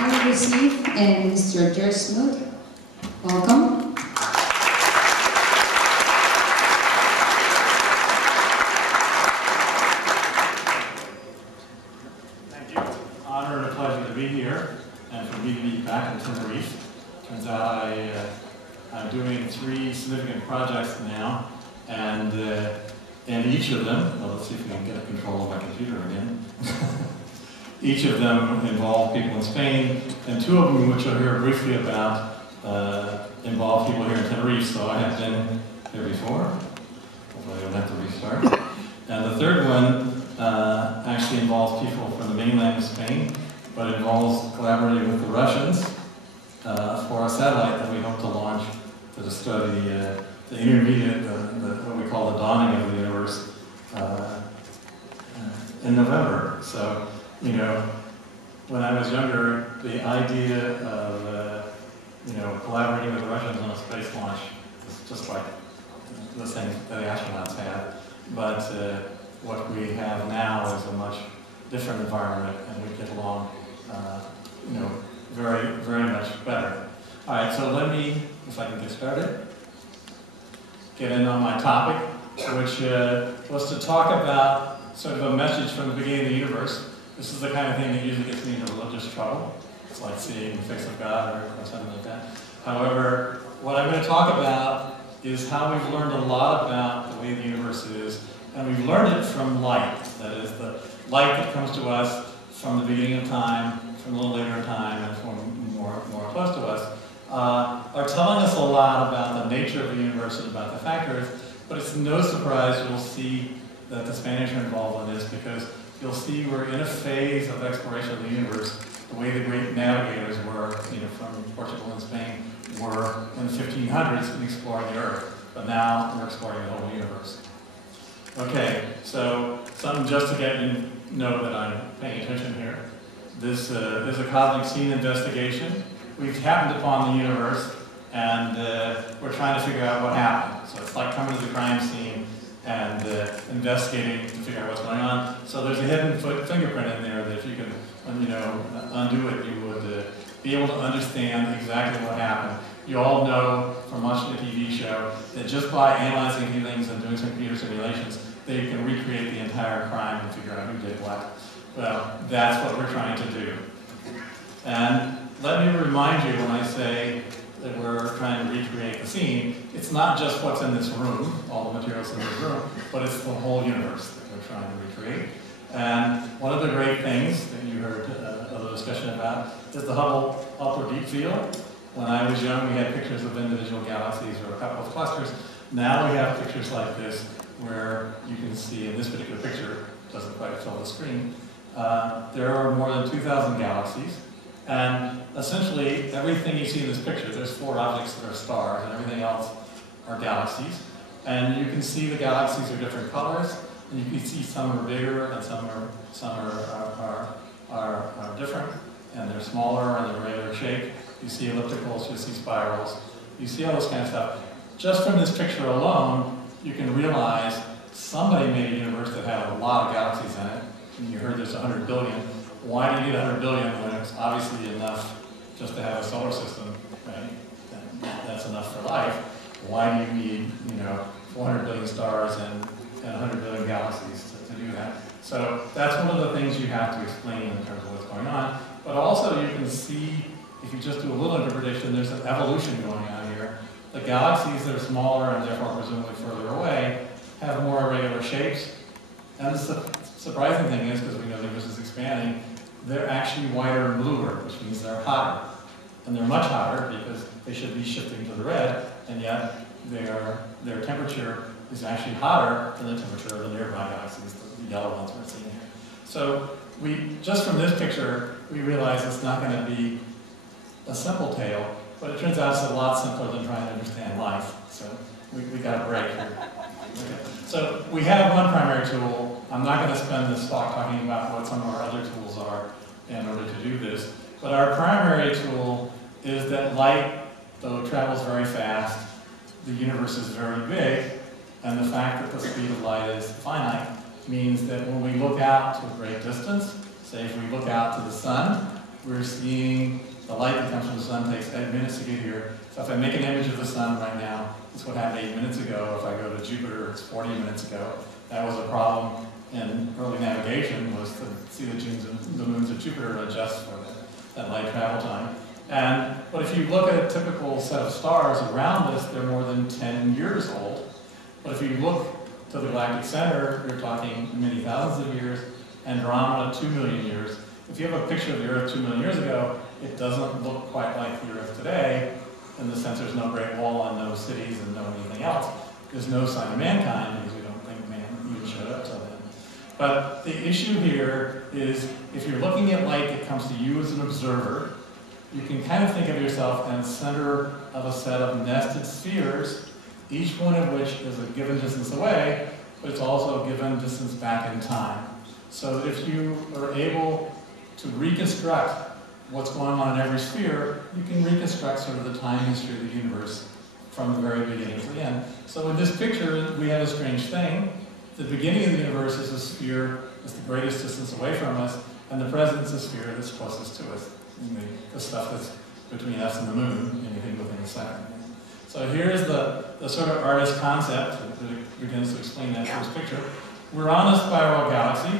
I will receive Mr. George Smoot. Welcome. Thank you. Honor and a pleasure to be here and for me to be back in Tenerife. Turns out I'm doing 3 significant projects now, and each of them, well, let's see if we can get control of my computer again. Each of them involve people in Spain, and 2 of them, which you'll hear briefly about, involve people here in Tenerife, so I have been here before. Hopefully I don't have to restart. And the 3rd one actually involves people from the mainland of Spain, but involves collaborating with the Russians for a satellite that we hope to launch to study the intermediate, what we call the dawning of the universe, in November. So, you know, when I was younger, the idea of, collaborating with the Russians on a space launch was just like the thing that the astronauts had. But what we have now is a much different environment, and we get along, very, very much better. All right, so let me, if I can get started, get in on my topic, which was to talk about sort of a message from the beginning of the universe. This is the kind of thing that usually gets me into religious trouble. It's like seeing the face of God or something like that. However, what I'm going to talk about is how we've learned a lot about the way the universe is, and we've learned it from light. That is, the light that comes to us from the beginning of time, from a little later in time, and from more close to us, are telling us a lot about the nature of the universe and about the factors, but it's no surprise you'll see that the Spanish are involved in this, because you'll see we're in a phase of exploration of the universe the way the great navigators were, from Portugal and Spain, were in the 1500s in exploring the Earth. But now we're exploring the whole universe. Okay, so something just to get you to know that I'm paying attention here. This is a cosmic scene investigation. We've happened upon the universe, and we're trying to figure out what happened. So it's like coming to the crime scene and investigating to figure out what's going on. So there's a hidden fingerprint in there that if you can, undo it, you would be able to understand exactly what happened. You all know from watching the TV show that just by analyzing a few things and doing some computer simulations, they can recreate the entire crime and figure out who did what. Well, that's what we're trying to do. And let me remind you, when I say that we're trying to recreate the scene, it's not just what's in this room, all the materials in this room, but it's the whole universe that we're trying to recreate. And one of the great things that you heard a little discussion about is the Hubble Ultra Deep Field. When I was young, we had pictures of individual galaxies or a couple of clusters. Now we have pictures like this, where you can see, in this particular picture, doesn't quite fill the screen, there are more than 2,000 galaxies. And essentially, everything you see in this picture, there's 4 objects that are stars, and everything else are galaxies. And you can see the galaxies are different colors, and you can see some are bigger and some are different, and they're smaller and they're regular shape. You see ellipticals, you see spirals, you see all this kind of stuff. Just from this picture alone, you can realize somebody made a universe that had a lot of galaxies in it. And you heard there's 100 billion. Why do you need 100 billion when it's obviously enough just to have a solar system, right? That's enough for life. Why do you need, 400 billion stars and 100 billion galaxies to do that? So that's one of the things you have to explain in terms of what's going on. But also you can see, if you just do a little interpretation, there's an evolution going on here. The galaxies that are smaller and therefore presumably further away have more irregular shapes. And the surprising thing is, because we know the universe is expanding, they're actually whiter and bluer, which means they're hotter. And they're much hotter because they should be shifting to the red, and yet their temperature is actually hotter than the temperature of the nearby galaxies, the yellow ones we're seeing here. So just from this picture, we realize it's not going to be a simple tale, but it turns out it's a lot simpler than trying to understand life. So we got a break here. Okay. So we have one primary tool. I'm not going to spend this talk talking about what some of our other tools are in order to do this, but our primary tool is that light, though it travels very fast, the universe is very big, and the fact that the speed of light is finite means that when we look out to a great distance, say if we look out to the sun, we're seeing the light that comes from the sun takes 8 minutes to get here. So if I make an image of the sun right now, it's what happened 8 minutes ago. If I go to Jupiter, it's 40 minutes ago. That was a problem in early navigation, was to see the moons of Jupiter adjust for that light travel time. But if you look at a typical set of stars around us, they're more than 10 years old. But if you look to the galactic center, you're talking many thousands of years, Andromeda 2 million years. If you have a picture of the Earth 2 million years ago, it doesn't look quite like the Earth today, in the sense there's no Great Wall and no cities and no anything else. There's no sign of mankind because we don't think man even showed up till then. But the issue here is, if you're looking at light that comes to you as an observer, you can kind of think of yourself in the center of a set of nested spheres, each one of which is a given distance away, but it's also a given distance back in time. So that if you are able to reconstruct what's going on in every sphere, you can reconstruct sort of the time history of the universe from the very beginning to the end. So in this picture, we have a strange thing. The beginning of the universe is a sphere that's the greatest distance away from us, and the present is a sphere that's closest to us. The stuff that's between us and the moon, anything within the center. So here's the sort of artist concept that begins to explain that first picture. We're on a spiral galaxy.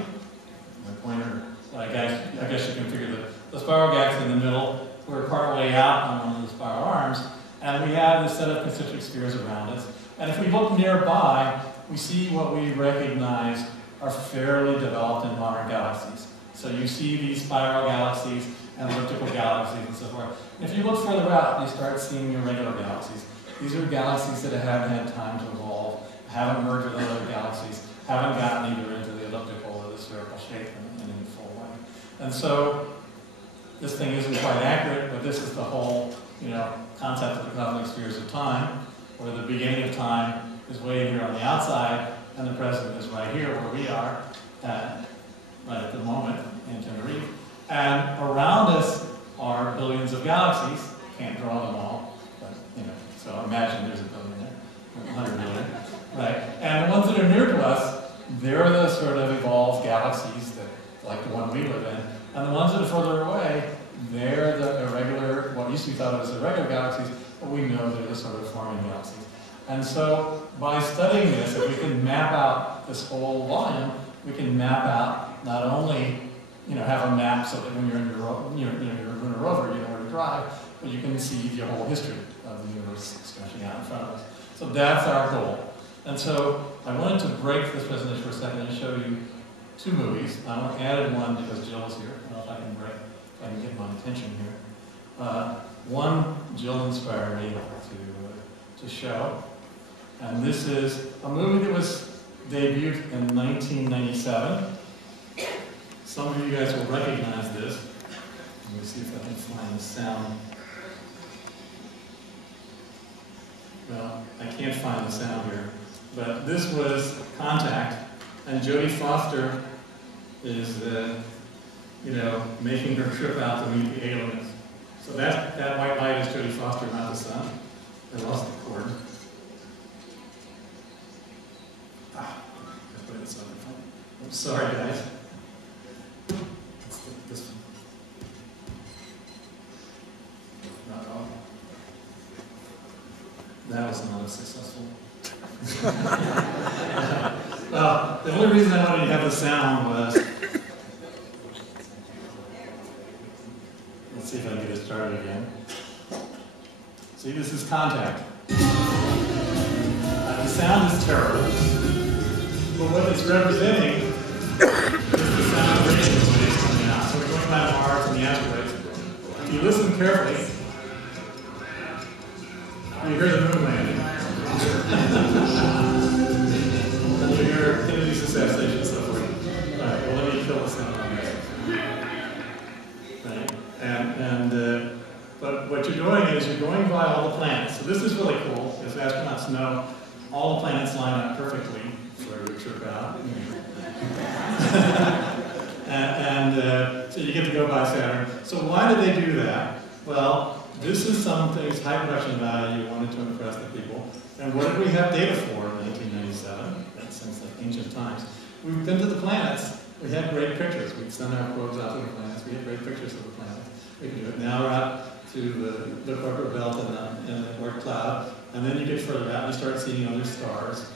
My pointer, I guess you can figure the spiral galaxy in the middle. We're partway out on one of the spiral arms, and we have this set of concentric spheres around us. And if we look nearby, we see what we recognize are fairly developed and modern galaxies. So you see these spiral galaxies and elliptical galaxies and so forth. And if you look further out, you start seeing irregular galaxies. These are galaxies that haven't had time to evolve, haven't merged with other galaxies, haven't gotten either into the elliptical or the spherical shape in any full way. And so this thing isn't quite accurate, but this is the whole, concept of the cosmic spheres of time, where the beginning of time is way here on the outside, and the present is right here where we are, right at the moment in Tenerife. And around us are billions of galaxies. Can't draw them all, but so imagine there's a billion there, 100 million, right? And the ones that are near to us, they're the sort of evolved galaxies that, like the one we live in. And the ones that are further away, they're the irregular, what used to be thought of as irregular galaxies, but we know they're the sort of forming galaxies. And so by studying this, if we can map out this whole volume, we can map out not only have a map so that when you're in your lunar rover, you know where to drive, but you can see the whole history of the universe stretching out in front of us. So that's our goal. And so I wanted to break this presentation for a second and show you two movies. I added one because Jill is here. I don't know if I can get my attention here. One Jill inspired me to show. And this is a movie that was debuted in 1997. Some of you guys will recognize this. Let me see if I can find the sound. Well, I can't find the sound here. But this was Contact, and Jodie Foster is, making her trip out to meet the aliens. So that white light is Jodie Foster, not the sun. I lost the cord. I put this on the phone. I'm sorry, guys. This one. Not all. That was not as successful. Well, the only reason I wanted to have the sound was, let's see if I can get it started again. See, this is Contact. The sound is terrible, but what it's representing is the sound of radio waves coming out. So we're going by Mars and the asteroids. If you listen carefully, you hear the moon landing. And you hear Kennedy's assassination and so forth. All right, well, let me kill the sound on this. Right? But what you're doing is you're going by all the planets. So this is really cool, because astronauts know all the planets line up perfectly for your trip out. So you get to go by Saturn. So why did they do that? Well, this is something's high production value. You wanted to impress the people. And what did we have data for in 1997? That seems like ancient times. We've been to the planets. We had great pictures. We'd send our probes out to the planets. We had great pictures of the planets. We can do it now out to the Kuiper belt and the Oort cloud, and then you get further out and you start seeing other stars.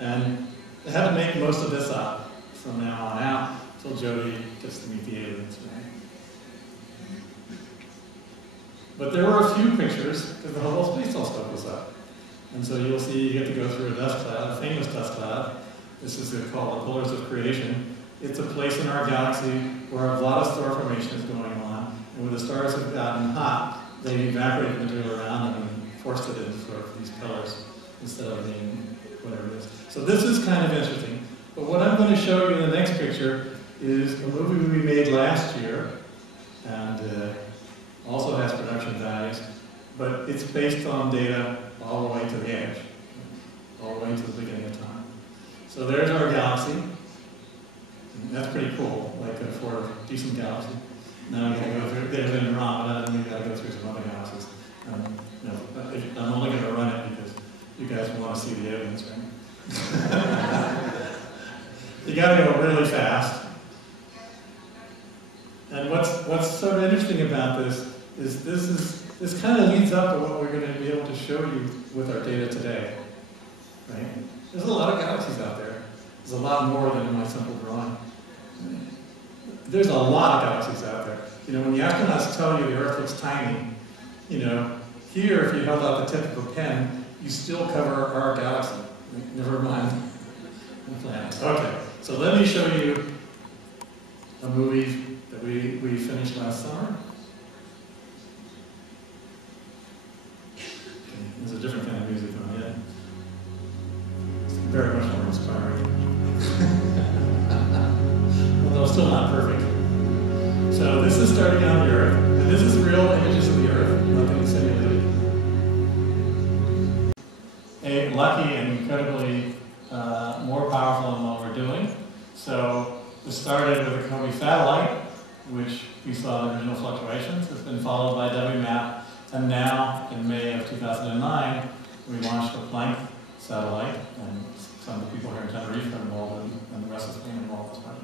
And I had to make most of this up from now on out until Jody gets to meet the aliens, right? But there were a few pictures because the Hubble Space Telescope was up. And so you'll see you get to go through a dust cloud, a famous dust cloud. This is called the Pillars of Creation. It's a place in our galaxy where a lot of star formation is going on. And when the stars have gotten hot, they evaporated material around them and forced it into sort of these pillars instead of being whatever it is. So this is kind of interesting. But what I'm going to show you in the next picture is a movie we made last year, and also has production values, but it's based on data all the way to the edge, all the way to the beginning of time. So there's our galaxy. And that's pretty cool, like for a decent galaxy. Now we gotta go through, there's Andromeda, and we gotta go through some other galaxies. I'm only going to run it because you guys want to see the evidence, right? You got to go really fast. And what's sort of interesting about this is this kind of leads up to what we're going to be able to show you with our data today, right? There's a lot of galaxies out there. There's a lot more than in my simple drawing. There's a lot of galaxies out there. You know, when the astronauts tell you the Earth looks tiny, you know, here if you held out the tip of a pen, you still cover our galaxy. Never mind the planets. Okay, so let me show you a movie that we finished last summer. There's a different kind of music on it. It's very much more inspiring. Although still not perfect. So this is starting on the Earth, and this is real images of the Earth, nothing simulated. A lucky and incredibly more powerful than what we're doing. So this started with a Kobe satellite, which we saw the original fluctuations. It's been followed by WMAP. And now, in May of 2009, we launched a Planck satellite, and some of the people here in Tenerife are involved, and the rest of Spain involved as well.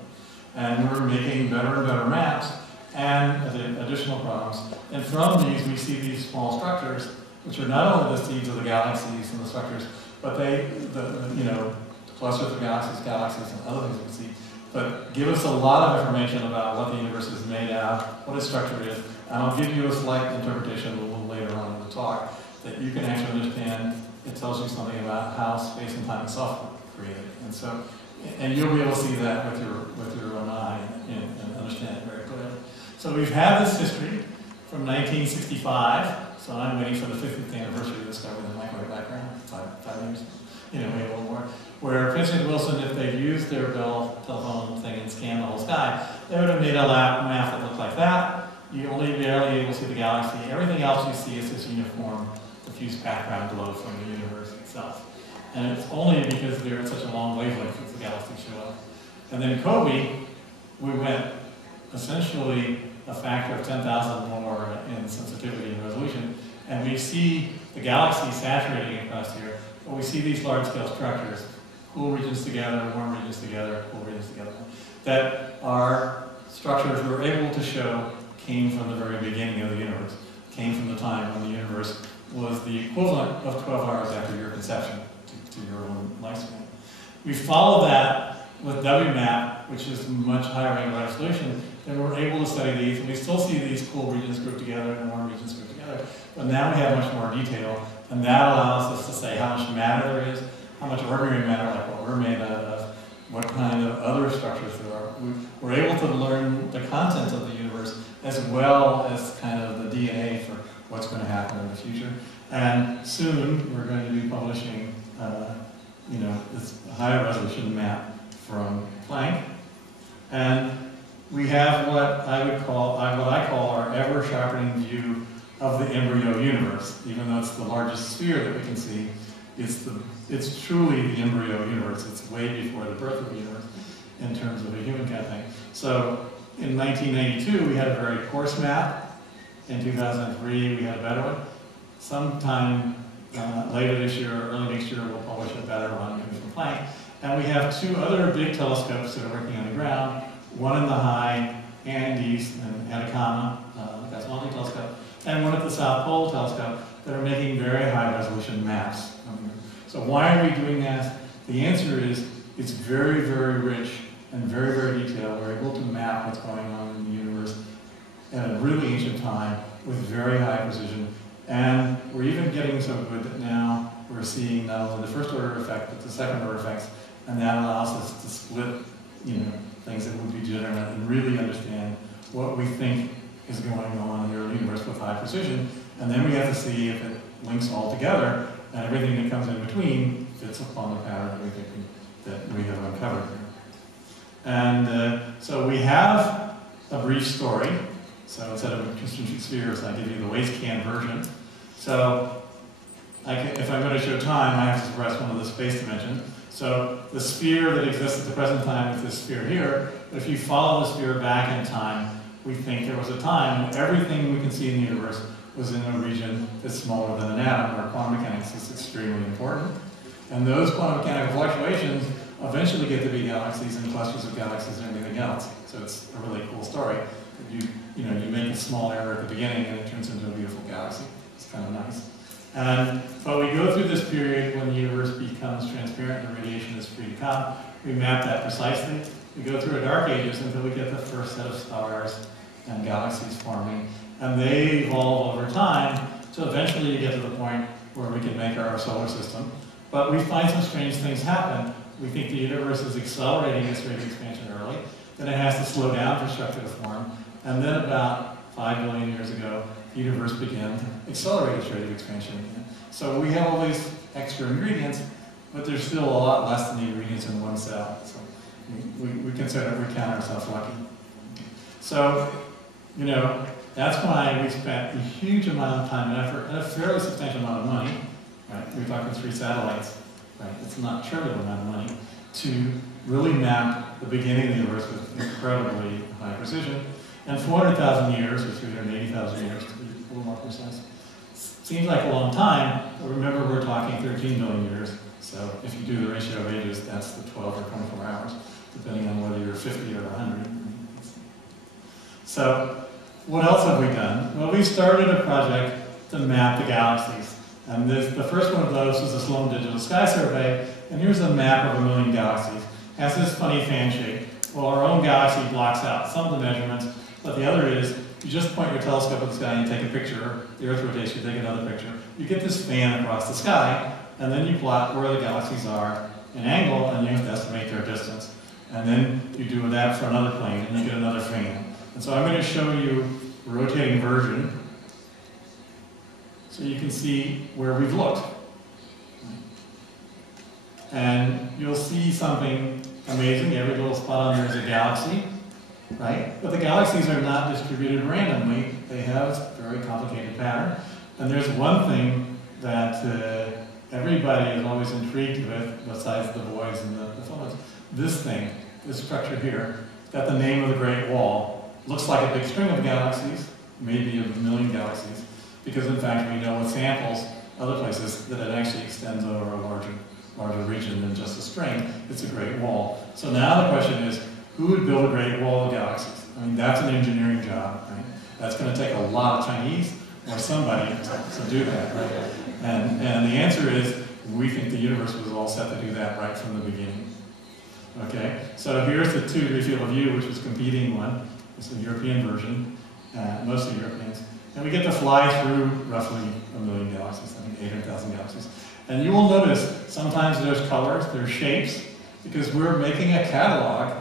And we're making better and better maps, and additional problems. And from these, we see these small structures, which are not only the seeds of the galaxies and the structures, but the clusters of galaxies, and other things we can see, but give us a lot of information about what the universe is made out, what its structure is. And I'll give you a slight interpretation a little later on in the talk that you can actually understand. It tells you something about how space and time itself were created. And so, and you'll be able to see that with your own eye and understand it very clearly. So we've had this history from 1965. So I'm waiting for the 50th anniversary of discovering the microwave background, 5 years, maybe a little more. Where Prince and Wilson, if they'd used their Bell telephone thing and scanned the whole sky, they would have made a map that looked like that. You only barely able to see the galaxy. Everything else you see is this uniform, diffuse background glow from the universe itself. And it's only because they're at such a long wavelength that the galaxies show up. And then Kobe, we went essentially a factor of 10,000 more in sensitivity and resolution, and we see the galaxy saturating across here, but we see these large-scale structures, cool regions together, warm regions together, cool regions together, that are structures we're able to show came from the very beginning of the universe, came from the time when the universe was the equivalent of 12 hours after your conception to your own lifespan. We follow that with WMAP, which is much higher rate of resolution, and we're able to study these, and we still see these cool regions grouped together and warm regions grouped together, but now we have much more detail, and that allows us to say how much matter there is, how much ordinary matter, like what we're made out of, what kind of other structures there are. We're able to learn the content of the universe as well as kind of the DNA for what's going to happen in the future. And soon we're going to be publishing, this higher resolution map from Planck. And we have what I call our ever sharpening view of the embryo universe. Even though it's the largest sphere that we can see, it's truly the embryo universe. It's way before the birth of the universe in terms of a human kind of thing. So in 1992, we had a very coarse map. In 2003, we had a better one. Sometime later this year or early next year, we'll publish a better one from Planck. And we have 2 other big telescopes that are working on the ground, one in the high Andes and Atacama, Cosmology Telescope, and one at the South Pole Telescope that are making very high resolution maps. So why are we doing that? The answer is it's very, very rich and very, very detailed. We're able to map what's going on in the universe at a really ancient time with very high precision. And we're even getting so good that now we're seeing not only the first order effect, but the second order effects. And that allows us to split, things that would be degenerate and really understand what we think is going on in the early universe with high precision. And then we have to see if it links all together, and everything that comes in between fits upon the pattern that we think that we have uncovered here. And so we have a brief story. So instead of concentric spheres, I give you the waste can version. So if I'm going to show time, I have to suppress one of the space dimensions. So the sphere that exists at the present time is this sphere here. But if you follow the sphere back in time, we think there was a time when everything we can see in the universe was in a region that's smaller than an atom, where quantum mechanics is extremely important. And those quantum mechanical fluctuations eventually get to be galaxies and clusters of galaxies and everything else. So it's a really cool story. You make a small error at the beginning and it turns into a beautiful galaxy. It's kind of nice. But we go through this period when the universe becomes transparent and the radiation is free to come. We map that precisely. We go through a dark ages until we get the first set of stars and galaxies forming. And they evolve over time, so eventually you get to the point where we can make our solar system. But we find some strange things happen. We think the universe is accelerating its rate of expansion early, then it has to slow down for structure to form, and then about 5 billion years ago, the universe began to accelerate its rate of expansion again. So we have all these extra ingredients, but there's still a lot less than the ingredients in one cell. So we count ourselves lucky. So, that's why we spent a huge amount of time and effort and a fairly substantial amount of money, right? We're talking 3 satellites, right? It's not a trivial amount of money to really map the beginning of the universe with incredibly high precision. And 400,000 years, or 380,000 years, to be a little more precise, seems like a long time, but remember we're talking 13 billion years. So if you do the ratio of ages, that's the 12 or 24 hours, depending on whether you're 50 or 100. So what else have we done? Well, we started a project to map the galaxies. And the first one of those was the Sloan Digital Sky Survey. And here's a map of 1 million galaxies. It has this funny fan shape. Well, our own galaxy blocks out some of the measurements, but the other is you just point your telescope at the sky and you take a picture. The Earth rotates, you take another picture. You get this fan across the sky, and then you plot where the galaxies are in angle, and you have to estimate their distance. And then you do that for another plane, and you get another fan. And so I'm going to show you a rotating version so you can see where we've looked. And you'll see something amazing. Every little spot on there is a galaxy, right? But the galaxies are not distributed randomly. They have a very complicated pattern. And there's one thing that everybody is always intrigued with, besides the voids and the photons. This thing, this structure here, got the name of the Great Wall. Looks like a big string of galaxies, maybe a million galaxies, because in fact we know with samples, other places, that it actually extends over a larger region than just a string. It's a Great Wall. So now the question is, who would build a Great Wall of galaxies? I mean, that's an engineering job, right? That's going to take a lot of Chinese or somebody to do that, right? And the answer is, we think the universe was all set to do that right from the beginning. Okay, so here's the 2-degree field of view, which was competing one. It's the European version, mostly Europeans. And we get to fly through roughly 1 million galaxies, I think 800,000 galaxies. And you will notice sometimes there's colors, there's shapes, because we're making a catalog,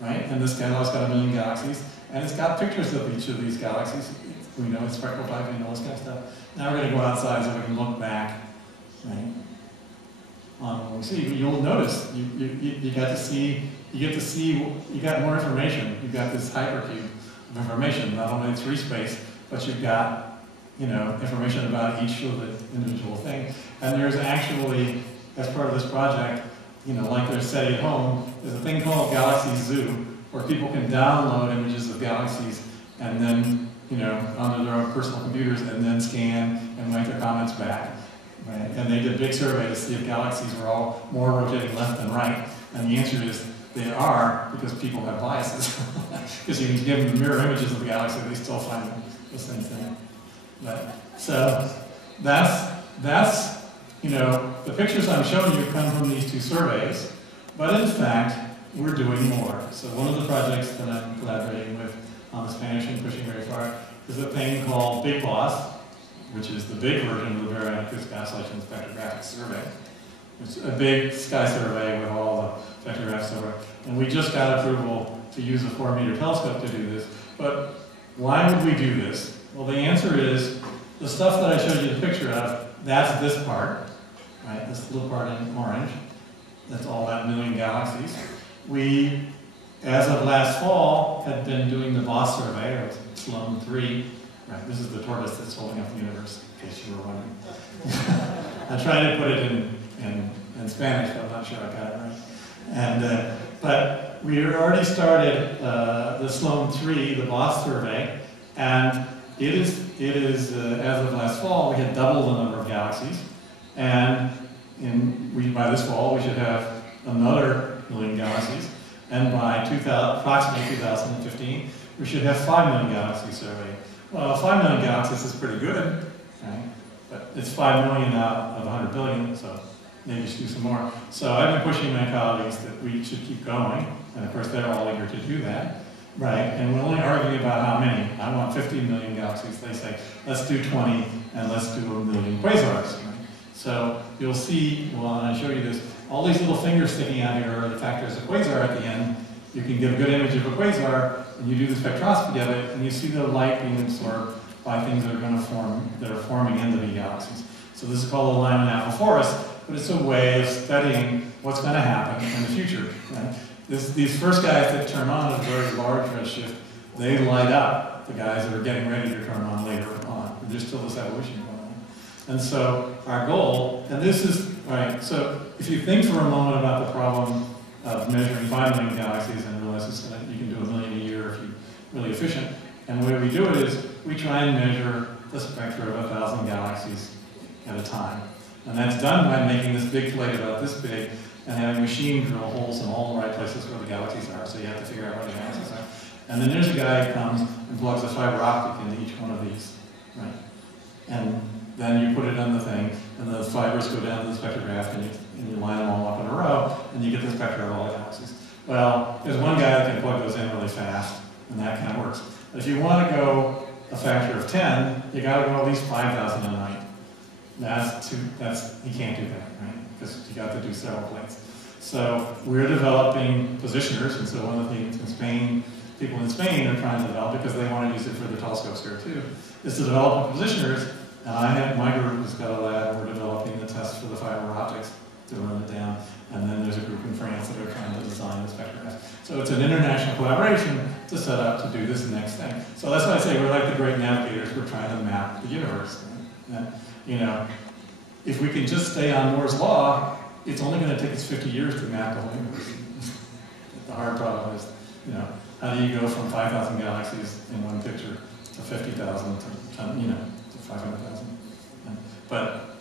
right? And this catalog's got 1 million galaxies, and it's got pictures of each of these galaxies. We know it's spectral type and all this kind of stuff. Now we're going to go outside so we can look back, right? On what we see. You'll notice you get to see you got more information. You've got this hypercube of information, not only 3 space, but you've got information about each of the individual things. And there's actually, as part of this project, like there's SETI at home, there's a thing called Galaxy Zoo, where people can download images of galaxies and then, onto their own personal computers, and then scan and write their comments back. Right? And they did a big survey to see if galaxies were all more rotating left than right. And the answer is they are, because people have biases. Because you can give them mirror images of the galaxy, they still find them the same thing. But, so that's, you know, the pictures I'm showing you come from these two surveys, but in fact, we're doing more. So one of the projects that I'm collaborating with on the Spanish and pushing very far is a thing called Big Boss, which is the big version of the Barometric Acoustic Oscillation Spectrographic Survey. It's a big sky survey with all the spectrographs over. And we just got approval to use a 4-meter telescope to do this. But why would we do this? Well, the answer is the stuff that I showed you the picture of, that's this part, right? This little part in orange. That's all that million galaxies. We, as of last fall, had been doing the BOSS survey, or Sloan 3. Right, this is the tortoise that's holding up the universe, in case you were wondering. I tried to put it in Spanish, but I'm not sure I got it right. And, but we already started the Sloan 3, the BOSS survey, and it is as of last fall, we had doubled the number of galaxies, and by this fall, we should have another million galaxies, and by approximately 2015, we should have 5 million galaxies surveyed. Well, 5 million galaxies is pretty good, right? But it's 5 million out of 100 billion, so maybe we should do some more. So I've been pushing my colleagues that we should keep going, and of course they're all eager to do that, right? And we're only arguing about how many. I want 15 million galaxies. They say, let's do 20, and let's do a million quasars. Right? So you'll see, well, when I show you this, all these little fingers sticking out here are the factors of quasar at the end. You can get a good image of a quasar, and you do the spectroscopy of it, and you see the light being absorbed by things that are going to form, that are forming into the galaxies. So this is called a Lyman apple forest, but it's a way of studying what's going to happen in the future. Right? These first guys that turn on at a very large redshift, they light up the guys that are getting ready to turn on later on. There's still this evolution going on. And so our goal, and this is, right, so if you think for a moment about the problem of measuring 5 million galaxies and realize you can do a million a year if you're really efficient. And the way we do it is we try and measure the spectra of 1,000 galaxies at a time. And that's done by making this big plate about this big and having machine drill holes in all the right places where the galaxies are. So you have to figure out where the galaxies are. And then there's a guy who comes and plugs a fiber optic into each one of these, right? And then you put it on the thing, and the fibers go down to the spectrograph, and you line them all up in a row, and you get the spectra of all the galaxies. Well, there's one guy that can plug those in really fast, and that kind of works. But if you want to go a factor of 10, you got to go at least 5,000 a night. You can't do that, right? Because you got to do several plates. So we're developing positioners, and so one of the things in Spain, people in Spain are trying to develop, because they want to use it for the telescopes here too, is to develop positioners. And my group has got a lab, we're developing the test for the fiber optics to run it down. And then there's a group in France that are trying to design the spectrograph. So it's an international collaboration to set up to do this next thing. So that's why I say we're like the great navigators. We're trying to map the universe. And, you know, if we can just stay on Moore's law, it's only going to take us 50 years to map the whole universe. The hard problem is, you know, how do you go from 5,000 galaxies in one picture to 50,000 to, you know, 500,000. But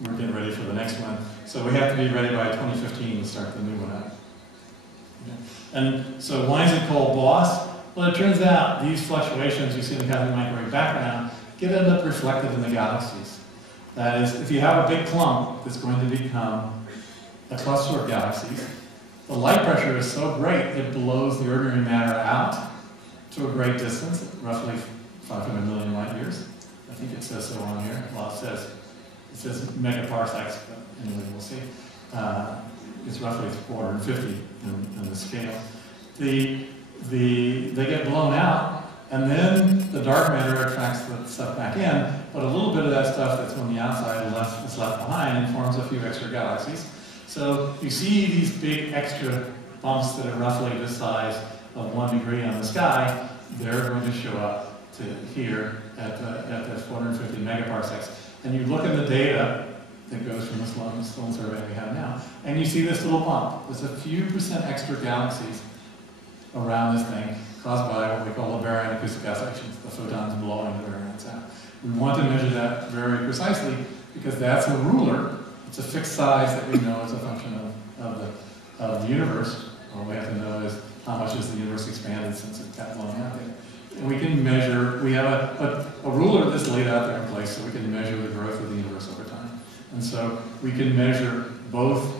we're getting ready for the next one. So we have to be ready by 2015 to start the new one up. Okay. And so why is it called BOSS? Well, it turns out these fluctuations you see in the cosmic microwave background end up reflected in the galaxies. That is, if you have a big clump that's going to become a cluster of galaxies, the light pressure is so great it blows the ordinary matter out to a great distance, roughly 500 million light years. I think it says so on here. Well, it says megaparsecs, but anyway, we'll see. It's roughly 450 in the scale. They get blown out, and then the dark matter attracts the stuff back in, but a little bit of that stuff that's on the outside is left behind and forms a few extra galaxies. So you see these big extra bumps that are roughly the size of 1 degree on the sky. They're going to show up to here at the 450 megaparsecs. And you look at the data that goes from the Sloan survey we have now, and you see this little bump. There's a few percent extra galaxies around this thing caused by what we call the baryon acoustic oscillations, the photons blowing the baryons out. We want to measure that very precisely because that's a ruler. It's a fixed size that we know is a function of the universe. All we have to know is how much has the universe expanded since it got blown out there. And we can measure, we have a ruler that's laid out there in place so we can measure the growth of the universe over time. And so we can measure both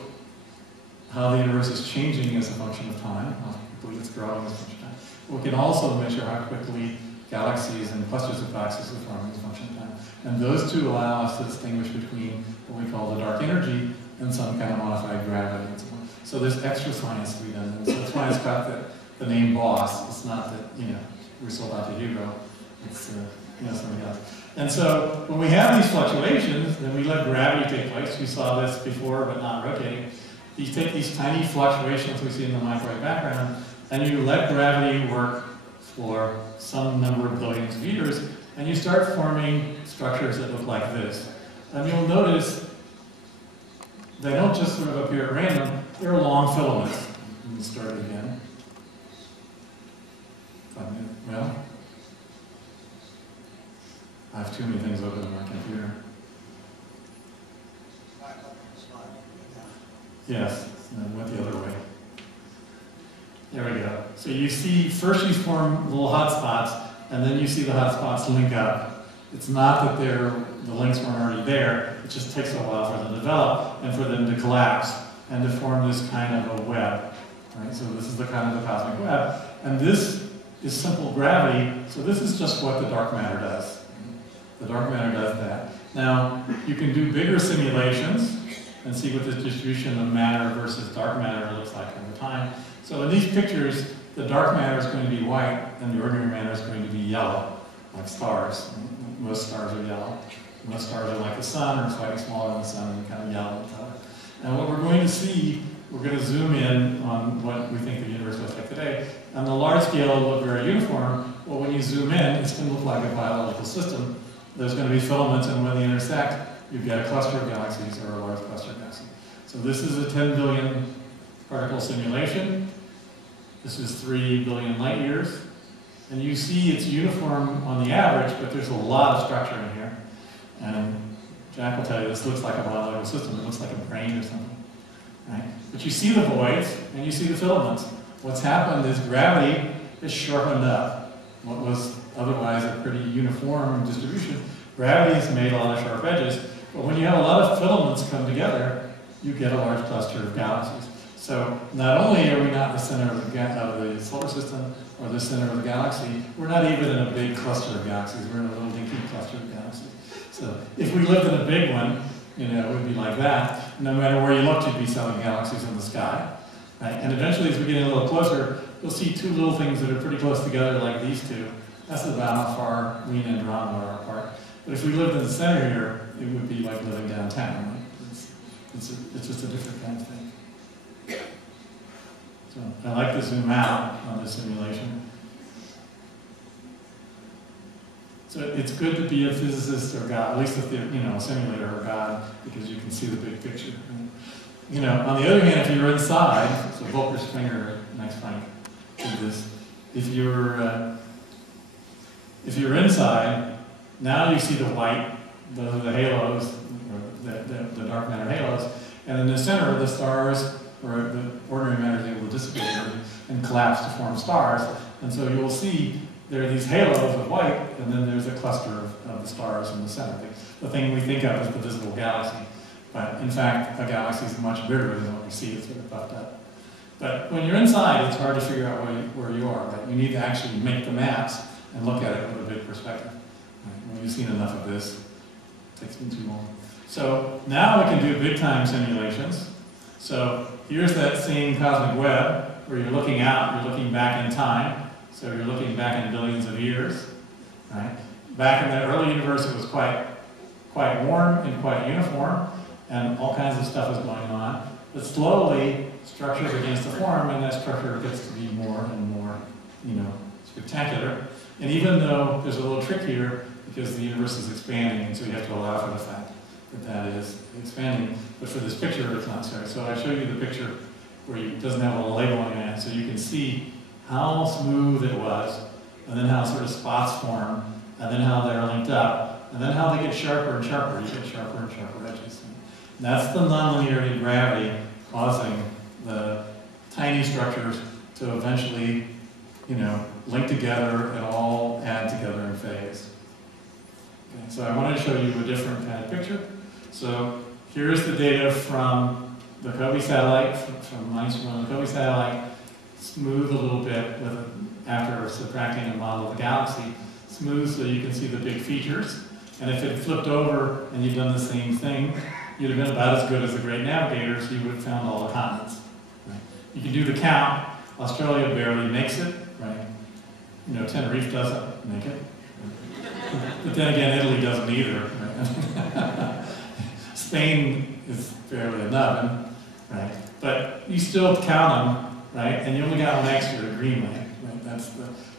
how the universe is changing as a function of time, how quickly it's growing as a function of time. We can also measure how quickly galaxies and clusters of galaxies are forming as a function of time. And those two allow us to distinguish between what we call the dark energy and some kind of modified gravity and so on. So there's extra science to be done. And so that's why it's got the name BOSS. It's not that, we're sold out to Hugo. It's, something else. And so when we have these fluctuations, then we let gravity take place. We saw this before, but not rotating. You take these tiny fluctuations we see in the microwave background, and you let gravity work for some number of billions of years, and you start forming structures that look like this. And you'll notice they don't just sort of appear at random, they're long filaments. Let me start it again. Well, I have too many things open on my computer. Yes, and I went the other way. There we go. So you see, first you form little hot spots, and then you see the hot spots link up. It's not that the links weren't already there, it just takes a while for them to develop and for them to collapse and to form this kind of a web. Right? So this is the kind of the cosmic web. And this is simple gravity, so this is just what the dark matter does. The dark matter does that. Now, you can do bigger simulations and see what the distribution of matter versus dark matter looks like over time. So in these pictures, the dark matter is going to be white, and the ordinary matter is going to be yellow, like stars. Most stars are yellow. Most stars are like the sun, or slightly smaller than the sun, and kind of yellow in color. And what we're going to see, we're going to zoom in on what we think the universe looks like today. On the large scale, it'll look very uniform. Well, when you zoom in, it's going to look like a biological system. There's going to be filaments, and when they intersect, you get a cluster of galaxies or a large cluster of galaxies. So this is a 10 billion particle simulation. This is 3 billion light years. And you see it's uniform on the average, but there's a lot of structure in here. And Jack will tell you this looks like a biological system. It looks like a brain or something. Right? But you see the voids, and you see the filaments. What's happened is gravity has sharpened up what was otherwise a pretty uniform distribution. Gravity has made a lot of sharp edges, but when you have a lot of filaments come together, you get a large cluster of galaxies. So not only are we not the center of the solar system or the center of the galaxy, we're not even in a big cluster of galaxies. We're in a little dinky cluster of galaxies. So if we lived in a big one, it would be like that. No matter where you looked, you'd be seeing galaxies in the sky. Right? And eventually, as we get a little closer, you'll see two little things that are pretty close together, like these two. That's about how far we and Andromeda are apart. But if we lived in the center here, it would be like living downtown. Right? It's just a different kind of thing. So I like to zoom out on this simulation. So it's good to be a physicist or God, at least if you're, a simulator or God, because you can see the big picture. On the other hand, if you're inside, so Volker's finger, next Frank, did this. If you're inside, now you see the white, the halos, or the dark matter halos, and in the center, the stars, or the ordinary matter is able to dissipate and collapse to form stars. And so you will see there are these halos of white, and then there's a cluster of the stars in the center. The thing we think of as the visible galaxy. But in fact, a galaxy is much bigger than what we see. It's sort of puffed up. But when you're inside, it's hard to figure out where you are. Right? You need to actually make the maps and look at it with a big perspective. Right? When you've seen enough of this, it takes me too long. So now we can do big time simulations. So here's that same cosmic web where you're looking out, you're looking back in time. So you're looking back in billions of years. Right? Back in the early universe, it was quite warm and quite uniform, and all kinds of stuff was going on. But slowly, structure begins to form, and that structure gets to be more and more, spectacular. And even though there's a little trick here, because the universe is expanding, and so you have to allow for the fact that is expanding. But for this picture, it's not necessary. So I show you the picture where it doesn't have a little label on it, so you can see how smooth it was, and then how sort of spots form, and then how they're linked up, and then how they get sharper and sharper. You get sharper and sharper edges. And that's the nonlinearity of gravity causing the tiny structures to eventually, link together and all add together in phase. Okay, so I wanted to show you a different kind of picture. So here's the data from the COBE satellite, from lines from the COBE satellite, smooth a little bit after subtracting a model of the galaxy, smooth so you can see the big features. And if it flipped over and you'd done the same thing, you'd have been about as good as the great navigators. You would have found all the continents. Right? You can do the count. Australia barely makes it, right? You know, Tenerife doesn't make it. But then again, Italy doesn't either. Right? Spain is barely a nubbin, right? But you still count them, right? And you only got one extra, Greenland, right?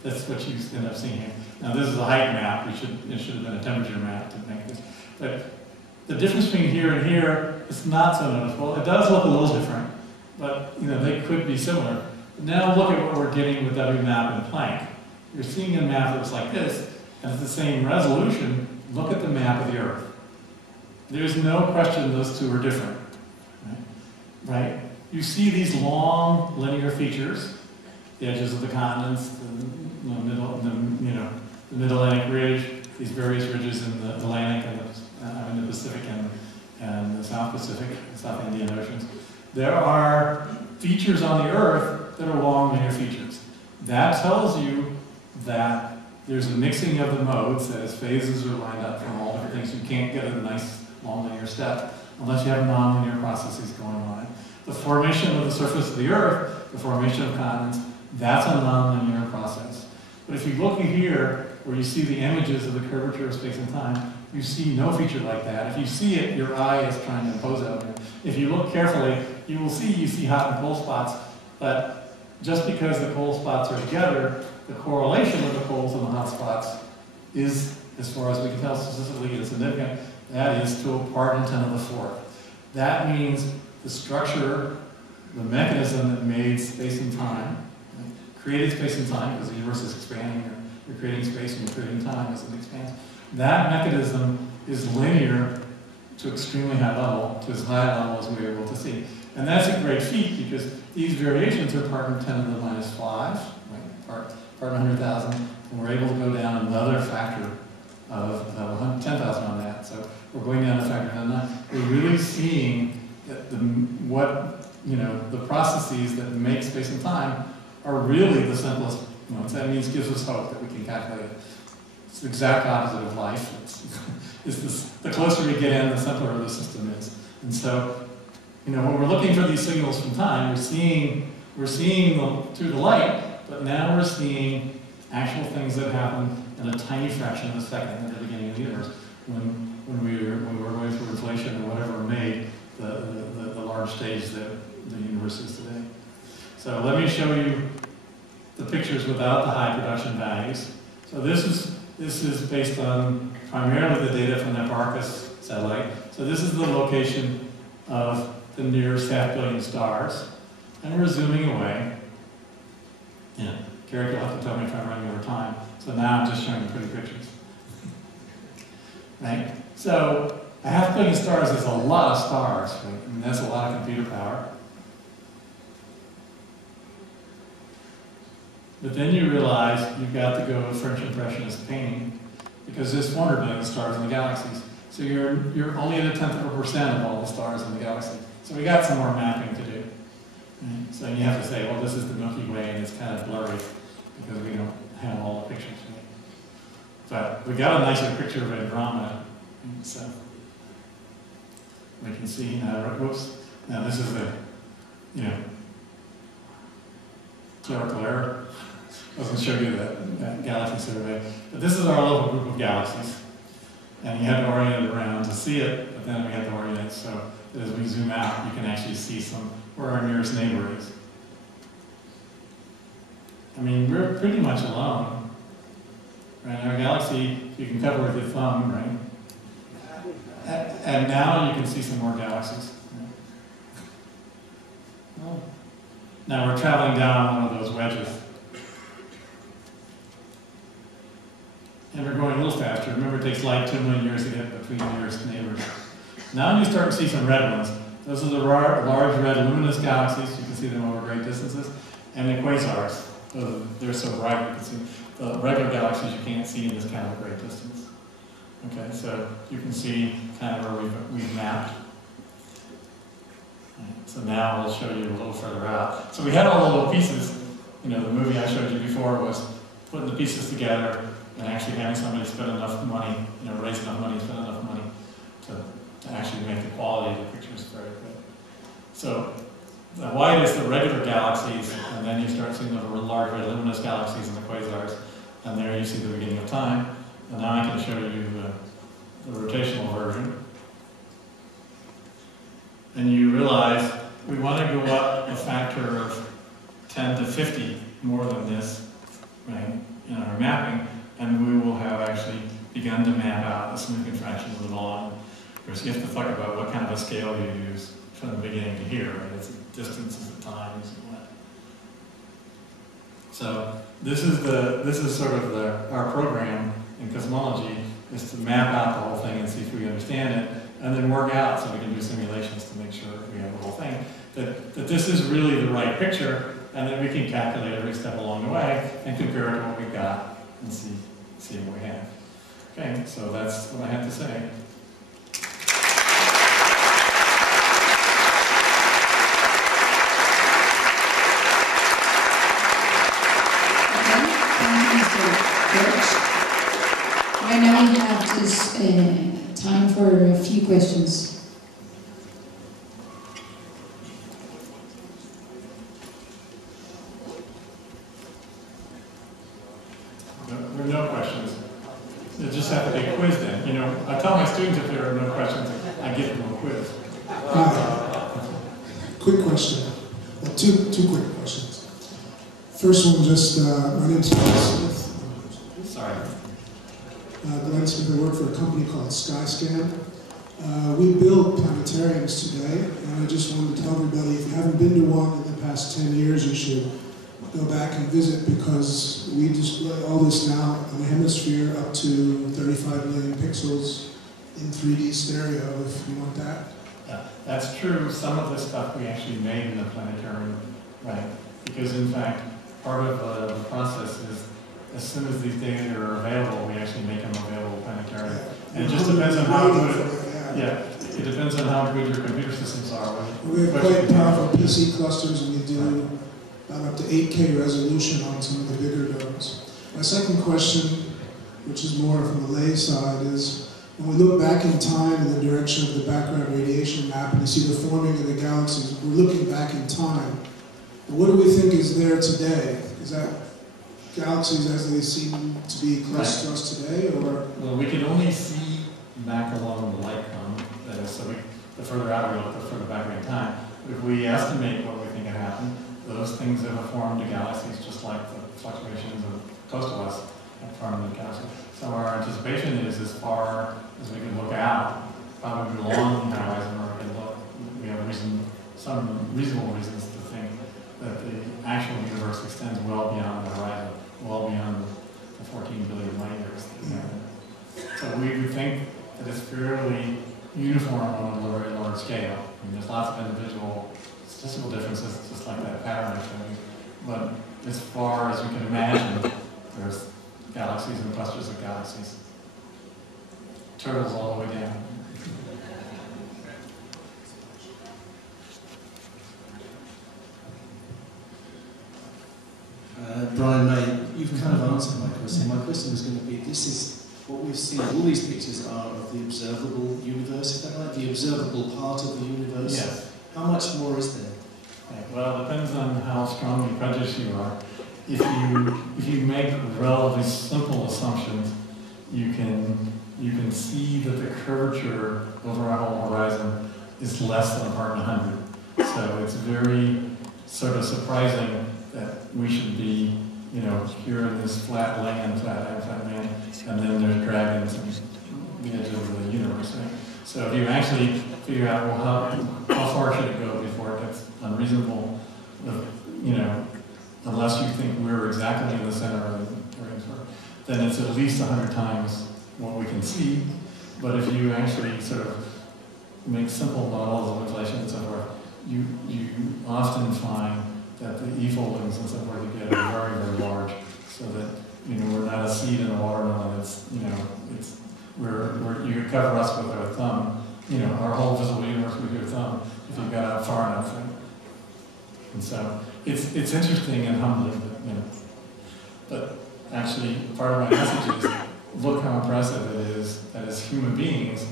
That's what you end up seeing here. Now this is a height map. It should have been a temperature map to make this. But the difference between here and here is not so noticeable. It does look a little different, but you know they could be similar. But now look at what we're getting with every map in Planck. You're seeing a map that looks like this, and it's the same resolution. Look at the map of the Earth. There's no question those two are different, right? You see these long linear features, the edges of the continents, the Mid-Atlantic Ridge, these various ridges in the Atlantic and the Pacific and the South Pacific, South Indian Oceans. There are features on the Earth that are long linear features. That tells you that there's a mixing of the modes, that is, phases are lined up from all different things. You can't get a nice long linear step unless you have nonlinear processes going on. The formation of the surface of the Earth, the formation of continents, that's a nonlinear process. But if you look here, where you see the images of the curvature of space and time, you see no feature like that. If you see it, your eye is trying to impose it on you. If you look carefully, you see hot and cold spots, but just because the cold spots are together, the correlation of the colds and the hot spots is, as far as we can tell statistically, insignificant. That is to a part in 10 to the fourth. That means the structure, the mechanism that made space and time, created space and time because the universe is expanding, you're creating space and you're creating time as it expands. That mechanism is linear to extremely high level, to as high a level as we are able to see. And that's a great feat because these variations are part in 10 to the minus 5, right? part in 100,000, and we're able to go down another factor of 10,000 on that. So we're going down a factor of 9. We're really seeing that the processes that make space and time are really the simplest ones. That means gives us hope that we can calculate it. It's the exact opposite of life. The closer we get in, the simpler the system is. And so, when we're looking for these signals from time, we're seeing them through the light, but now we're seeing actual things that happen in a tiny fraction of a second at the beginning of the universe, when we were going through inflation or whatever made the large stage that the universe is today. So let me show you the pictures without the high production values. So this is based on primarily the data from the Hipparchus satellite. So this is the location of the nearest 500 million stars, and we're zooming away. Garrick will have to tell me if I'm running over time. So now I'm just showing you pretty pictures. Right? So 500 million stars is a lot of stars, right? I mean, that's a lot of computer power. But then you realize you've got to go French Impressionist painting because there's 400 million stars in the galaxies. So you're only at 1/10% of all the stars in the galaxy. So we got some more mapping to do. Right? So you have to say, well, this is the Milky Way and it's kind of blurry because we don't have all the pictures. Right? But we got a nicer picture of Andromeda. So we can see now, whoops. Now this is the, clerical error. I was going to show you that galaxy survey. But this is our little group of galaxies. And you have to orient it around to see it, but then we have to orient it so that as we zoom out, you can actually see where our nearest neighbor is. I mean, we're pretty much alone. Right? Our galaxy, you can cover with your thumb, right? And now you can see some more galaxies. Right? Well, now we're traveling down one of those wedges. And we're going a little faster. Remember, it takes light 2 million years to get between the nearest neighbors. Now you start to see some red ones. Those are the large red luminous galaxies. You can see them over great distances. And the quasars. they're so bright you can see. The regular galaxies you can't see in this kind of great distance. Okay, so you can see kind of where we've mapped. So now we'll show you a little further out. So we had all the little pieces. You know, the movie I showed you before was putting the pieces together and actually having somebody spend enough money, you know, raise enough money, spend enough money to actually make the quality of the pictures very good. So the white is the regular galaxies, and then you start seeing the large red luminous galaxies and the quasars, and there you see the beginning of time. And now I can show you the rotational version. And you realize we want to go up a factor of 10 to 50 more than this, right, in our mapping, and we will have actually begun to map out the smooth contraction of the law. Of course, you have to think about what kind of a scale you use from the beginning to here, right? It's distances of times and what. So this is sort of our program in cosmology, is to map out the whole thing and see if we understand it, and then work out so we can do simulations to make sure that we have the whole thing, that this is really the right picture, and then we can calculate every step along the way and compare it to what we've got and see what we have. Okay, so that's what I have to say. Right now we have this time for a few questions. There are no questions. You just have to be quizzed in. You know, I tell my students if there are no questions, I give them a quiz. Quick question. Well, two quick questions. First one, just my name's Glenn Smith. Sorry. Glenn Smith. I work for a company called Skyscan. We build planetariums today, and I just wanted to tell everybody, if you haven't been to one in the past 10 years, you should go back and visit, because we display all this now in the hemisphere up to 35 million pixels in 3D stereo, if you want that. Yeah, that's true. Some of this stuff we actually made in the planetarium, right? Because in fact, part of the process is, as soon as these data are available, we actually make them available planetarium. Yeah. And it just depends on how good, it depends on how good your computer systems are. We have quite powerful PC clusters, and we do about up to 8K resolution on some of the bigger domes. My second question, which is more from the lay side, is when we look back in time in the direction of the background radiation map and you see the forming of the galaxies, we're looking back in time. And what do we think is there today? Is that galaxies as they seem to be close to us today, or? Well, we can only see back along the light cone. That is, so the further out we look, the further back in time. If we estimate what we think had happened, those things that have formed the galaxies, just like the fluctuations of close to us have formed the galaxies. So our anticipation is as far as we can look out, probably along the horizon, or we can look. We have some reasonable reasons to think that the actual universe extends well beyond the horizon, well beyond the 14 billion light years. So we would think that it's fairly uniform on a very large scale. I mean, there's lots of individual statistical differences, just like that pattern I showed you. But as far as we can imagine, there's galaxies and clusters of galaxies. Turtles all the way down. Brian May, you've kind of answered my question. My question was going to be, this is what we've seen, all these pictures are of the observable universe, is that right? The observable part of the universe? Yes. How much more is there? Well, it depends on how strongly prejudiced you are. If you make relatively simple assumptions, you can see that the curvature over our whole horizon is less than a part in 100. So it's very sort of surprising that we should be, you know, here in this flat land, and then there's dragons and the edge of the universe, right? So if you actually figure out, well, how far should it go before it gets unreasonable, you know, unless you think we're exactly in the center of the universe, then it's at least 100 times what we can see. But if you actually sort of make simple models of inflation and so forth, you often find that the e-foldings and so forth you get are very, very large, so that, you know, we're not a seed in a watermelon. It's, you know, it's, you could cover us with our thumb, you know, our whole visible universe with your thumb, if you got out far enough. Right? And so it's interesting and humbling, but, you know. But actually, part of my message is, look how impressive it is that as human beings,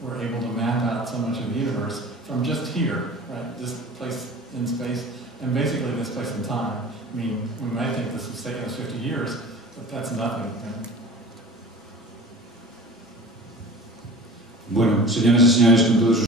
we're able to map out so much of the universe from just here, right? This place in space, and basically this place in time. I mean, we might think this has taken us 50 years, but that's nothing. Right? Bueno, señoras y señores, con todos